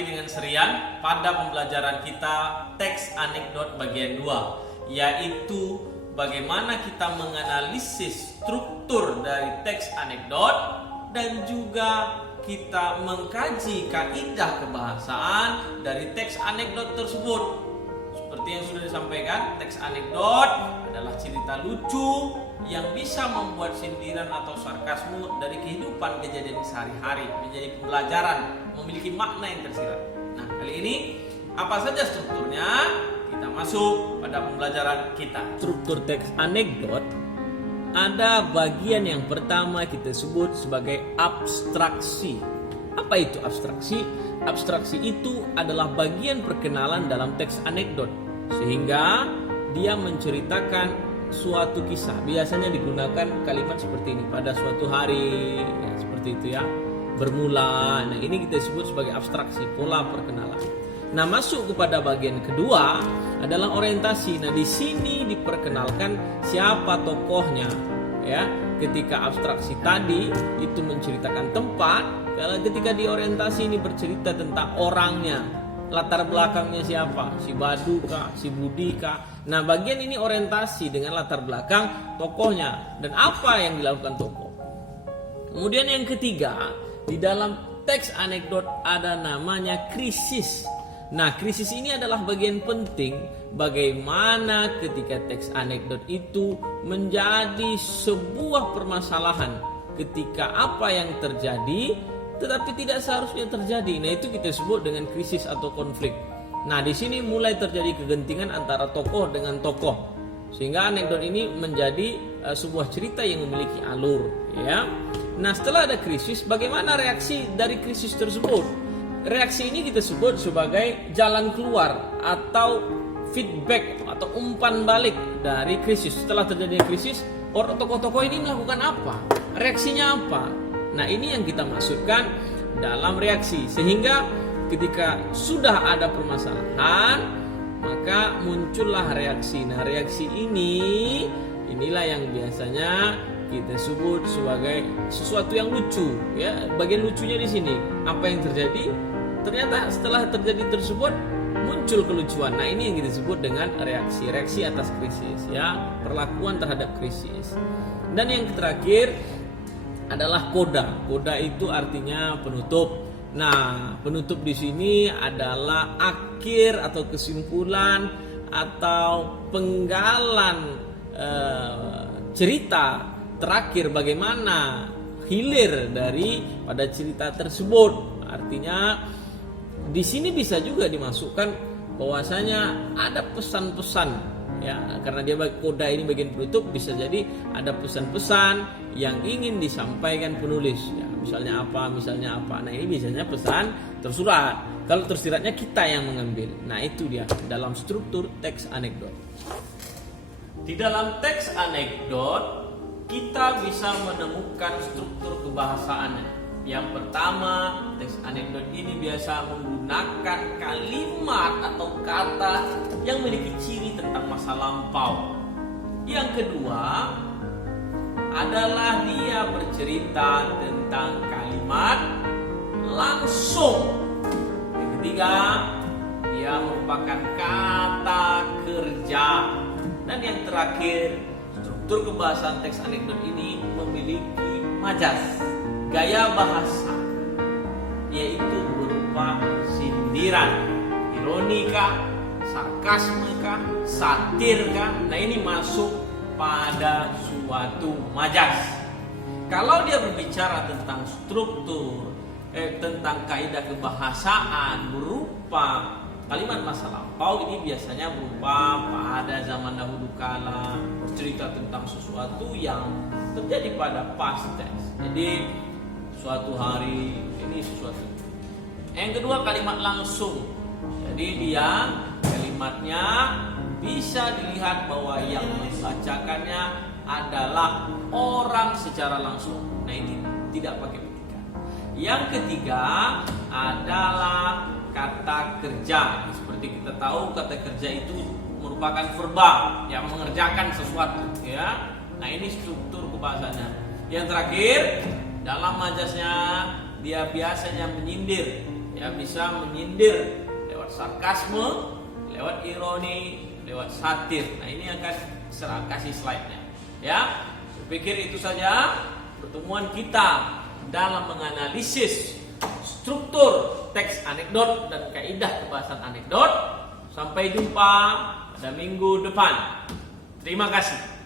lagi dengan serian pada pembelajaran kita teks anekdot bagian 2, yaitu bagaimana kita menganalisis struktur dari teks anekdot dan juga kita mengkaji kaidah kebahasaan dari teks anekdot tersebut. Seperti yang sudah disampaikan, teks anekdot adalah cerita lucu yang bisa membuat sindiran atau sarkasme dari kehidupan kejadian sehari-hari menjadi pembelajaran, memiliki makna yang tersirat. Nah, kali ini apa saja strukturnya? Kita masuk pada pembelajaran kita. Struktur teks anekdot, ada bagian yang pertama kita sebut sebagai abstraksi. Apa itu abstraksi? Abstraksi itu adalah bagian perkenalan dalam teks anekdot, sehingga dia menceritakan suatu kisah. Biasanya digunakan kalimat seperti ini, pada suatu hari, ya, seperti itu ya, bermula. Nah, ini kita sebut sebagai abstraksi, pola perkenalan. Nah, masuk kepada bagian kedua adalah orientasi. Nah, di sini diperkenalkan siapa tokohnya, ya. Ketika abstraksi tadi itu menceritakan tempat, kalau ketika di orientasi ini bercerita tentang orangnya, latar belakangnya siapa, si Badu kah, si Budi kah. Nah, bagian ini orientasi dengan latar belakang tokohnya dan apa yang dilakukan tokoh. Kemudian yang ketiga, di dalam teks anekdot ada namanya krisis. Nah, krisis ini adalah bagian penting bagaimana ketika teks anekdot itu menjadi sebuah permasalahan ketika apa yang terjadi tetapi tidak seharusnya terjadi. Nah, itu kita sebut dengan krisis atau konflik. Nah, di sini mulai terjadi kegentingan antara tokoh dengan tokoh, sehingga anekdot ini menjadi sebuah cerita yang memiliki alur, ya. Nah, setelah ada krisis, bagaimana reaksi dari krisis tersebut? Reaksi ini kita sebut sebagai jalan keluar atau feedback atau umpan balik dari krisis. Setelah terjadi krisis, orang tokoh-tokoh ini melakukan apa? Reaksinya apa? Nah, ini yang kita masukkan dalam reaksi, sehingga ketika sudah ada permasalahan maka muncullah reaksi. Nah, reaksi inilah yang biasanya kita sebut sebagai sesuatu yang lucu, ya. Bagian lucunya di sini, apa yang terjadi? Ternyata setelah terjadi tersebut muncul kelucuan. Nah, ini yang kita sebut dengan reaksi atas krisis, ya, perlakuan terhadap krisis. Dan yang terakhir adalah koda. Koda itu artinya penutup. Nah, penutup di sini adalah akhir atau kesimpulan atau penggalan cerita terakhir, bagaimana hilir dari pada cerita tersebut. Artinya di sini bisa juga dimasukkan bahwasanya ada pesan-pesan, ya, karena dia koda ini bagian penutup, bisa jadi ada pesan-pesan yang ingin disampaikan penulis, ya, misalnya apa. Nah, ini biasanya pesan tersurat. Kalau tersiratnya kita yang mengambil. Nah, itu dia dalam struktur teks anekdot. Di dalam teks anekdot kita bisa menemukan struktur kebahasaannya. Yang pertama, teks anekdot ini biasa menggunakan kalimat atau kata yang memiliki ciri tentang masa lampau. Yang kedua adalah dia bercerita tentang kalimat langsung. Yang ketiga, dia merupakan kata kerja. Dan yang terakhir, struktur kebahasaan teks anekdot ini memiliki majas, gaya bahasa, yaitu berupa sindiran, ironika, sarkasme, satir. Nah, ini masuk pada suatu majas. Kalau dia berbicara tentang struktur, tentang kaidah kebahasaan berupa kalimat masa lampau, ini biasanya berupa pada zaman dahulu kala, bercerita tentang sesuatu yang terjadi pada past tense. Jadi suatu hari, ini sesuatu. Yang kedua, kalimat langsung. Jadi dia kalimatnya bisa dilihat bahwa yang membacakannya adalah orang secara langsung. Nah, ini tidak pakai petikan. Yang ketiga adalah kata kerja. Seperti kita tahu, kata kerja itu merupakan verba yang mengerjakan sesuatu, ya. Nah, ini struktur kebahasaannya. Yang terakhir, dalam majasnya dia biasanya menyindir, Ya, bisa menyindir lewat sarkasme, lewat ironi, lewat satir. Nah, ini akan saya kasih slide-nya. Ya, saya pikir itu saja pertemuan kita dalam menganalisis struktur teks anekdot dan kaidah kebahasan anekdot. Sampai jumpa pada minggu depan. Terima kasih.